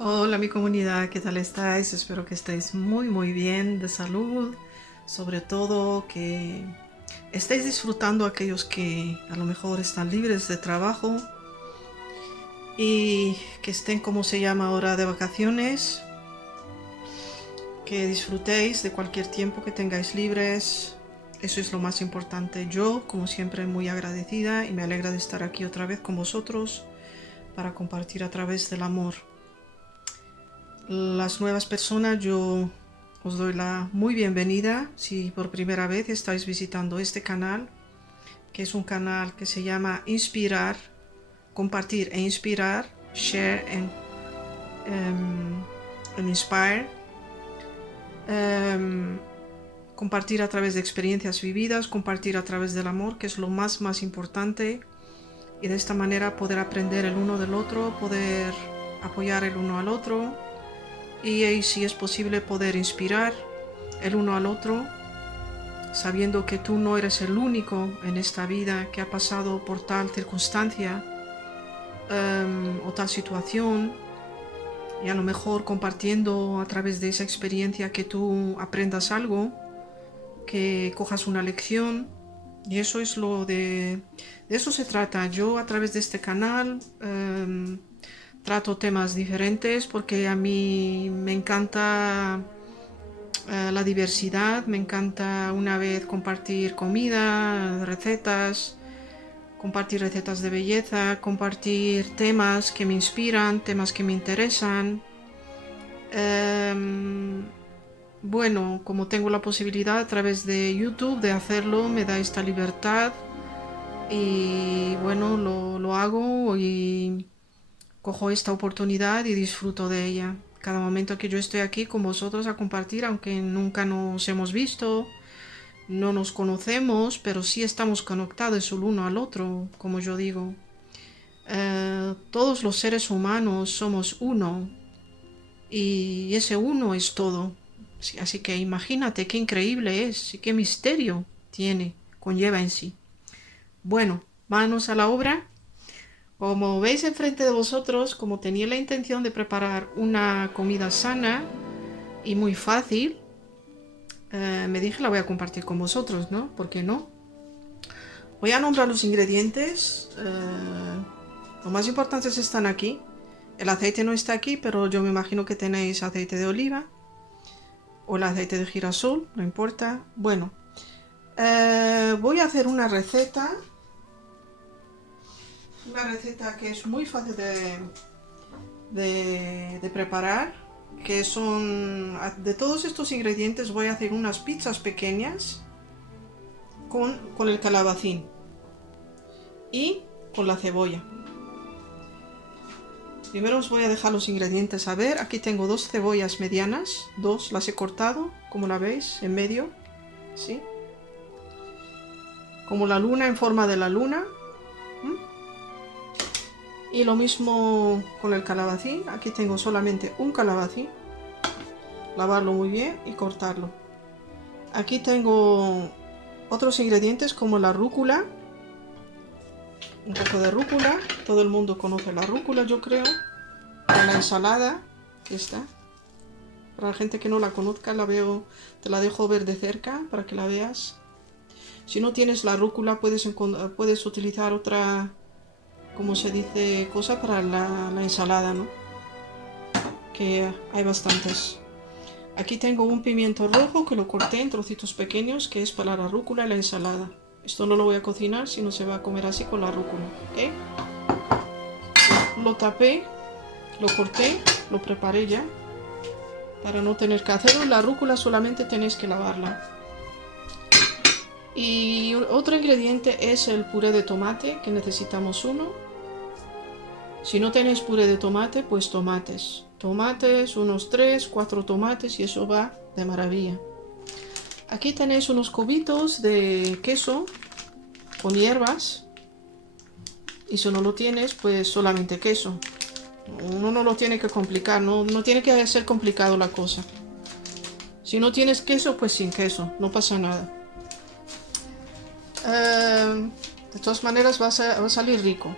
Hola mi comunidad, ¿qué tal estáis? Espero que estéis muy bien de salud, sobre todo que estéis disfrutando aquellos que a lo mejor están libres de trabajo y que estén, como se llama ahora, de vacaciones, que disfrutéis de cualquier tiempo que tengáis libres. Eso es lo más importante. Yo, como siempre, muy agradecida y me alegra de estar aquí otra vez con vosotros para compartir a través del amor. Las nuevas personas, yo os doy la muy bienvenida si por primera vez estáis visitando este canal, que es un canal que se llama Inspirar, Compartir e Inspirar, Share and Inspire. Compartir a través de experiencias vividas, compartir a través del amor, que es lo más importante, y de esta manera poder aprender el uno del otro, poder apoyar el uno al otro y si es posible poder inspirar el uno al otro, sabiendo que tú no eres el único en esta vida que ha pasado por tal circunstancia o tal situación, y a lo mejor compartiendo a través de esa experiencia que tú aprendas algo, que cojas una lección. Y eso es de eso se trata. Yo a través de este canal trato temas diferentes porque a mí me encanta la diversidad, me encanta una vez compartir comida, recetas, compartir recetas de belleza, compartir temas que me inspiran, temas que me interesan. Bueno, como tengo la posibilidad a través de YouTube de hacerlo, me da esta libertad y bueno, lo hago y cojo esta oportunidad y disfruto de ella. Cada momento que yo estoy aquí con vosotros a compartir, aunque nunca nos hemos visto, no nos conocemos, pero sí estamos conectados el uno al otro, como yo digo. Todos los seres humanos somos uno y ese uno es todo. Así que imagínate qué increíble es y qué misterio conlleva en sí. Bueno, manos a la obra. Como veis enfrente de vosotros, como tenía la intención de preparar una comida sana y muy fácil, me dije la voy a compartir con vosotros, ¿no? ¿Por qué no? Voy a nombrar los ingredientes. Los más importantes están aquí. El aceite no está aquí, pero yo me imagino que tenéis aceite de oliva o el aceite de girasol, no importa. Bueno, voy a hacer una receta que es muy fácil de preparar, que son, de todos estos ingredientes voy a hacer unas pizzas pequeñas con el calabacín y con la cebolla. Primero os voy a dejar los ingredientes a ver. Aquí tengo dos cebollas medianas, dos las he cortado, como la veis, en medio, ¿sí? Como la luna, en forma de la luna. Y lo mismo con el calabacín. Aquí tengo solamente un calabacín. Lavarlo muy bien y cortarlo. Aquí tengo otros ingredientes como la rúcula. Un poco de rúcula. Todo el mundo conoce la rúcula, yo creo. Para la ensalada, aquí está. Para la gente que no la conozca, te la dejo ver de cerca para que la veas. Si no tienes la rúcula, puedes utilizar otra, como se dice, cosa para la ensalada, ¿no? Que hay bastantes. Aquí tengo un pimiento rojo que lo corté en trocitos pequeños, que es para la rúcula y la ensalada. Esto no lo voy a cocinar, sino se va a comer así con la rúcula, ¿ok? Lo tapé, lo corté, lo preparé ya, para no tener que hacerlo. La rúcula solamente tenéis que lavarla. Y otro ingrediente es el puré de tomate, que necesitamos uno. Si no tenéis puré de tomate, pues tomates. Tomates, unos 3, 4 tomates y eso va de maravilla. Aquí tenéis unos cubitos de queso con hierbas. Y si no lo tienes, pues solamente queso. Uno no lo tiene que complicar, no tiene que ser complicado la cosa. Si no tienes queso, pues sin queso, no pasa nada. De todas maneras va a salir rico.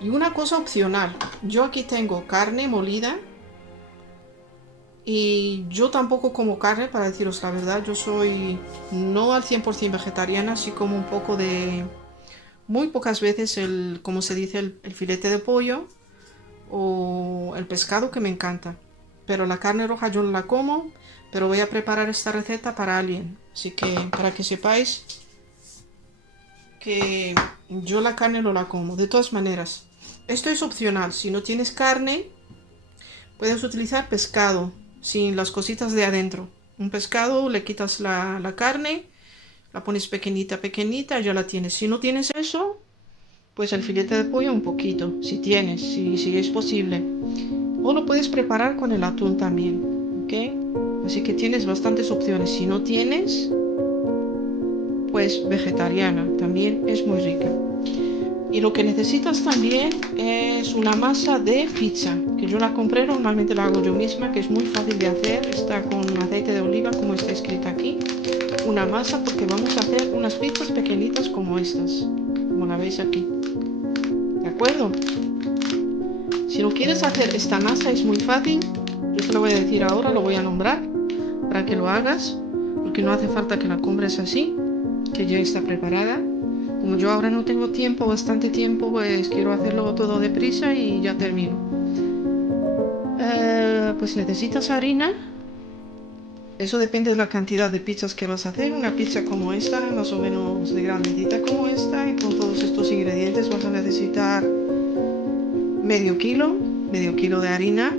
Y una cosa opcional, yo aquí tengo carne molida, Y yo tampoco como carne, para deciros la verdad. Yo soy no al 100% vegetariana, así como un poco de... Muy pocas veces el, como se dice, el filete de pollo o el pescado, que me encanta. Pero la carne roja yo no la como, pero voy a preparar esta receta para alguien. Así que para que sepáis que yo la carne no la como. De todas maneras, esto es opcional. Si no tienes carne, puedes utilizar pescado sin las cositas de adentro. Un pescado, le quitas la carne, la pones pequeñita, pequeñita, ya la tienes. Si no tienes eso, pues el filete de pollo un poquito, si tienes, si es posible. O lo puedes preparar con el atún también, ¿ok? Así que tienes bastantes opciones. Si no tienes, pues vegetariana, también es muy rica. Y lo que necesitas también es una masa de pizza, que yo la compré, normalmente la hago yo misma, que es muy fácil de hacer, está con aceite de oliva como está escrita aquí. Una masa, porque vamos a hacer unas pizzas pequeñitas como estas, como la veis aquí. ¿De acuerdo? Si no quieres hacer esta masa es muy fácil, yo te lo voy a decir ahora, lo voy a nombrar para que lo hagas, porque no hace falta que la compres así, que ya está preparada. Como yo ahora no tengo tiempo, bastante tiempo, pues quiero hacerlo todo deprisa y ya termino. Pues necesitas harina. Eso depende de la cantidad de pizzas que vas a hacer. Una pizza como esta, más o menos de grandecita como esta, y con todos estos ingredientes vas a necesitar medio kilo de harina.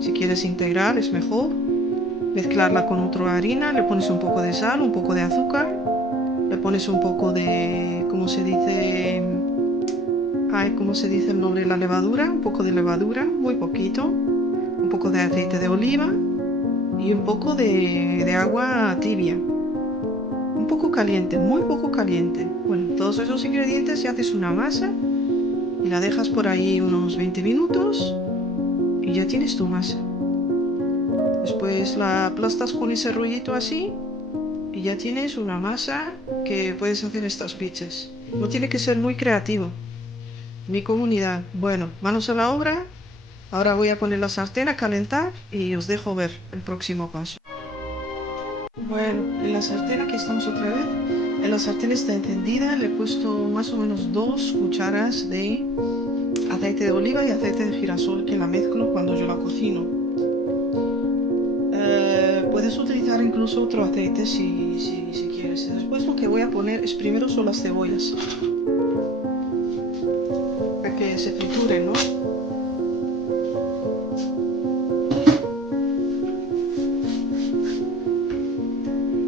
Si quieres integral es mejor. Mezclarla con otra harina, le pones un poco de sal, un poco de azúcar, le pones un poco de, ¿cómo se dice? ¿Cómo se dice el nombre? La levadura, un poco de levadura, muy poquito, un poco de aceite de oliva y un poco de agua tibia, un poco caliente, muy poco caliente. Bueno, todos esos ingredientes y haces una masa y la dejas por ahí unos 20 minutos y ya tienes tu masa. Después la aplastas con ese rollito así y ya tienes una masa que puedes hacer estas pizzas. No tiene que ser muy creativo. Mi comunidad. Bueno, manos a la obra. Ahora voy a poner la sartén a calentar y os dejo ver el próximo paso. Bueno, en la sartén, aquí estamos otra vez. En la sartén está encendida. Le he puesto más o menos 2 cucharas de aceite de oliva y aceite de girasol, que la mezclo cuando yo la cocino. Puedes utilizar incluso otro aceite si quieres. Después lo que voy a poner es primero son las cebollas, para que se trituren, ¿no?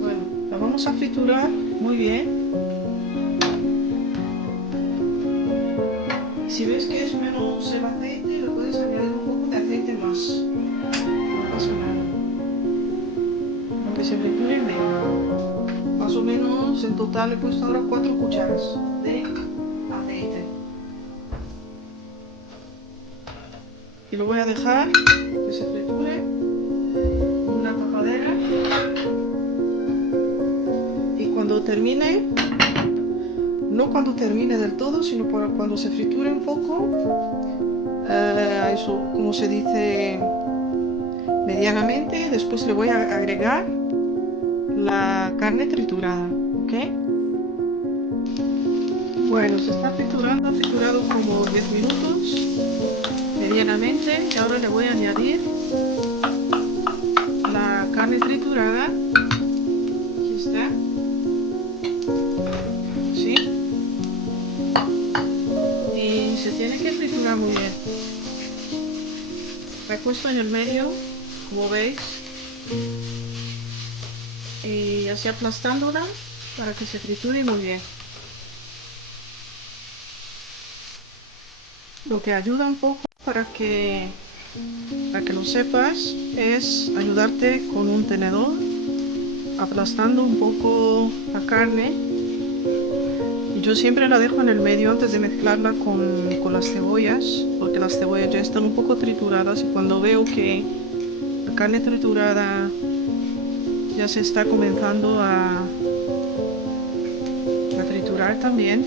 Bueno, la vamos a friturar muy bien. Si ves que es menos el aceite, le puedes añadir un poco de aceite más. No pasa nada. Aunque se frituren bien. Más o menos en total he puesto ahora 4 cucharas de aceite. Y lo voy a dejar que se friture en una tapadera. Y cuando termine, no cuando termine del todo, sino cuando se friture un poco, eso, como se dice, medianamente, después le voy a agregar la carne triturada, ¿ok? Bueno, se está triturando, ha triturado como 10 minutos, medianamente, y ahora le voy a añadir la carne triturada. Aquí está. ¿Sí? Y se tiene que triturar muy bien. La he puesto en el medio, como veis, y así aplastándola para que se triture muy bien. Lo que ayuda un poco para que lo sepas es ayudarte con un tenedor, aplastando un poco la carne. Y yo siempre la dejo en el medio antes de mezclarla con las cebollas, porque las cebollas ya están un poco trituradas, y cuando veo que la carne triturada ya se está comenzando a triturar también,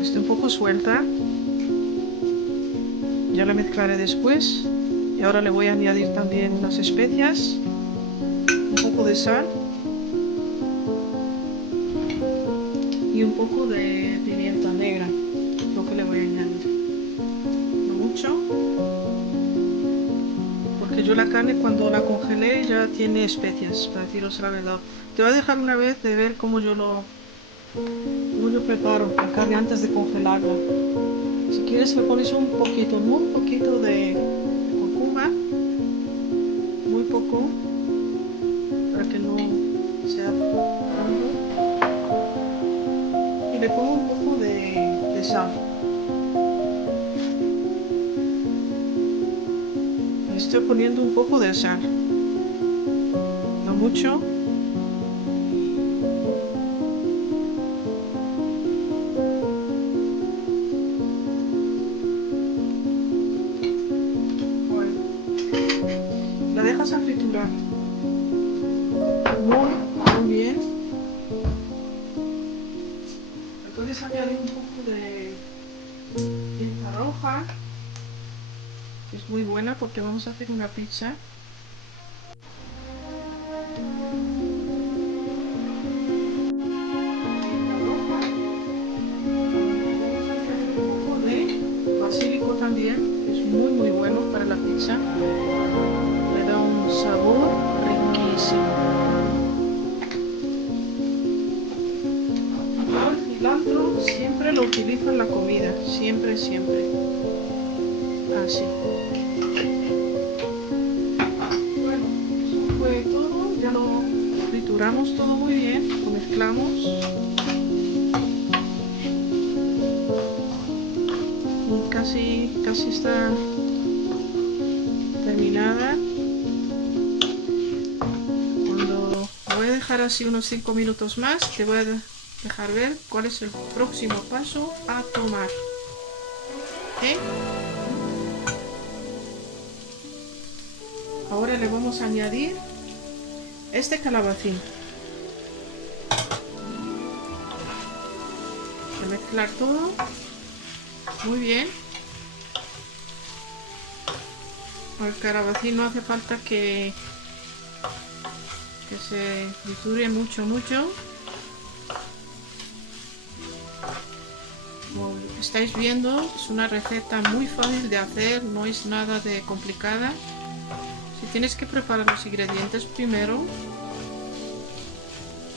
está un poco suelta, ya la mezclaré después. Y ahora le voy a añadir también las especias, un poco de sal y un poco de pimienta negra, lo que le voy a añadir. No mucho, porque yo la carne cuando la congelé ya tiene especias, para deciros la verdad. Te voy a dejar una vez de ver cómo yo preparo la carne antes de congelarla. Si quieres le pones un poquito, muy poquito de curcuma, muy poco, para que no sea tanto. Y le pongo un poco de sal. Le estoy poniendo un poco de sal, no mucho. Bueno, la dejas a friturar muy bien. Le puedes añadir un poco de pimienta roja, que es muy buena porque vamos a hacer una pizza. Un poco de basílico también, que es muy bueno para la pizza. Le da un sabor riquísimo. Yo el cilantro siempre lo utilizo en la comida, siempre. Así. Bueno, eso fue todo, ya lo trituramos todo muy bien, lo mezclamos y casi está terminada. Cuando voy a dejar así unos 5 minutos más, te voy a dejar ver cuál es el próximo paso a tomar. ¿Eh? Ahora le vamos a añadir este calabacín. Voy a mezclar todo muy bien. El calabacín no hace falta que se triture mucho. Como estáis viendo, es una receta muy fácil de hacer, no es nada de complicada. Si tienes que preparar los ingredientes primero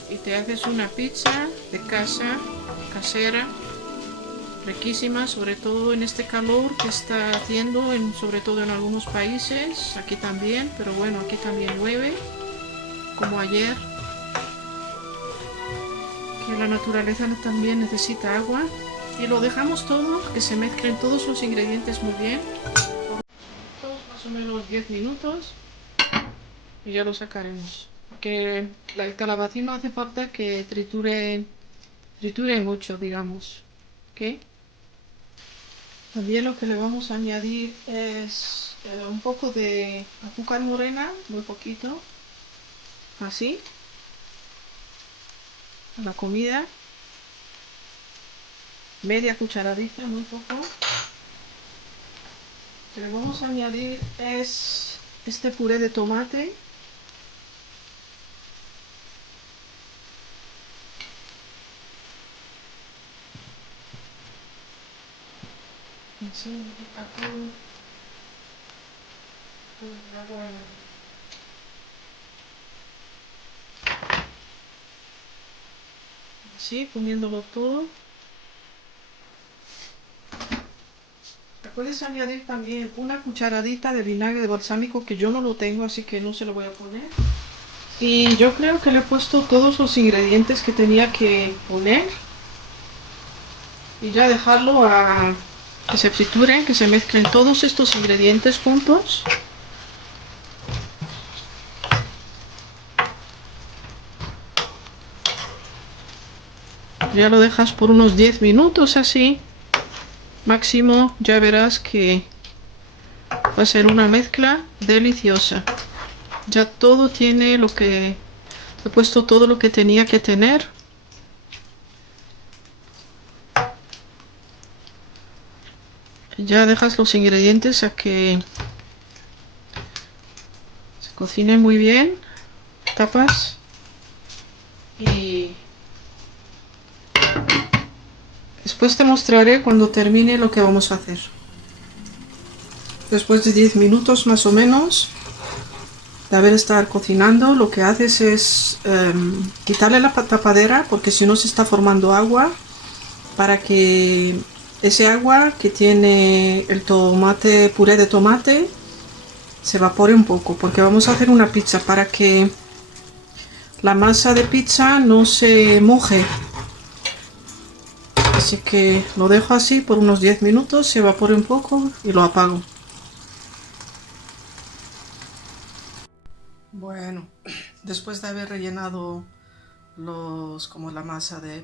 y te haces una pizza de casa, casera, riquísima, sobre todo en este calor que está haciendo, sobre todo en algunos países, aquí también, pero bueno, aquí también llueve, como ayer, que la naturaleza también necesita agua. Y lo dejamos todo, que se mezclen todos los ingredientes muy bien, por más o menos 10 minutos, y ya lo sacaremos. Porque el calabacín no hace falta que triture mucho, digamos. ¿Ok? También lo que le vamos a añadir es un poco de azúcar morena, muy poquito, así, a la comida. Media cucharadita, muy poco. Lo que le vamos a añadir es este puré de tomate. Así, así, poniéndolo todo. Le puedes añadir también una cucharadita de vinagre de balsámico, que yo no lo tengo, así que no se lo voy a poner. Y yo creo que le he puesto todos los ingredientes que tenía que poner. Y ya dejarlo a que se frituren, que se mezclen todos estos ingredientes juntos. Ya lo dejas por unos 10 minutos así, máximo. Ya verás que va a ser una mezcla deliciosa. Ya todo tiene lo que... He puesto todo lo que tenía que tener. Ya dejas los ingredientes a que cocine muy bien, tapas y después te mostraré cuando termine lo que vamos a hacer. Después de 10 minutos más o menos de haber estado cocinando, lo que haces es quitarle la tapadera porque si no se está formando agua, para que ese agua que tiene el tomate, puré de tomate, se evapore un poco, porque vamos a hacer una pizza para que la masa de pizza no se moje. Así que lo dejo así por unos 10 minutos, se evapore un poco y lo apago. Bueno, después de haber rellenado como la masa de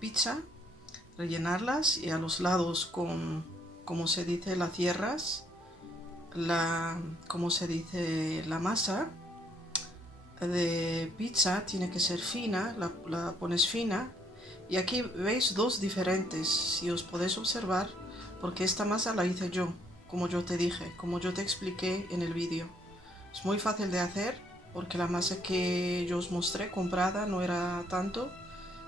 pizza, rellenarlas y a los lados con, como se dice, la cierras, como se dice, la masa de pizza tiene que ser fina, la pones fina. Y aquí veis dos diferentes, si os podéis observar, porque esta masa la hice yo, como yo te dije, como yo te expliqué en el vídeo. Es muy fácil de hacer, porque la masa que yo os mostré comprada no era tanto.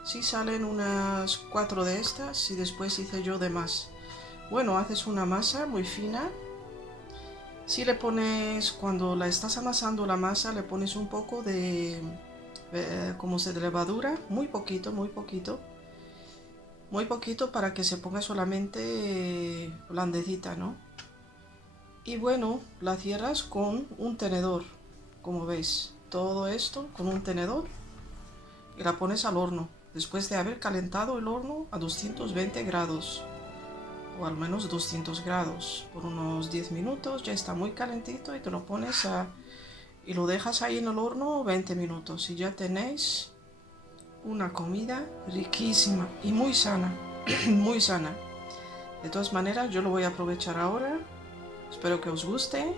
Sí salen unas 4 de estas y después hice yo de más. Bueno, haces una masa muy fina. Si le pones, cuando la estás amasando la masa, le pones un poco de levadura, muy poquito, muy poquito. Muy poquito para que se ponga solamente blandecita, ¿no? Y bueno, la cierras con un tenedor, como veis. Todo esto con un tenedor y la pones al horno. Después de haber calentado el horno a 220 grados. O al menos 200 grados. Por unos 10 minutos ya está muy calentito y te lo pones y lo dejas ahí en el horno 20 minutos. Y ya tenéis una comida riquísima y muy sana. Muy sana. De todas maneras, yo lo voy a aprovechar ahora. Espero que os guste.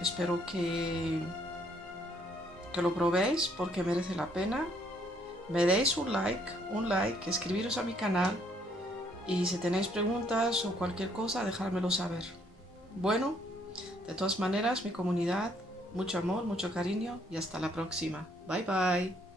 Espero que lo probéis porque merece la pena. Me deis un like, escribiros a mi canal y si tenéis preguntas o cualquier cosa, dejármelo saber. Bueno, de todas maneras, mi comunidad, mucho amor, mucho cariño y hasta la próxima. Bye bye.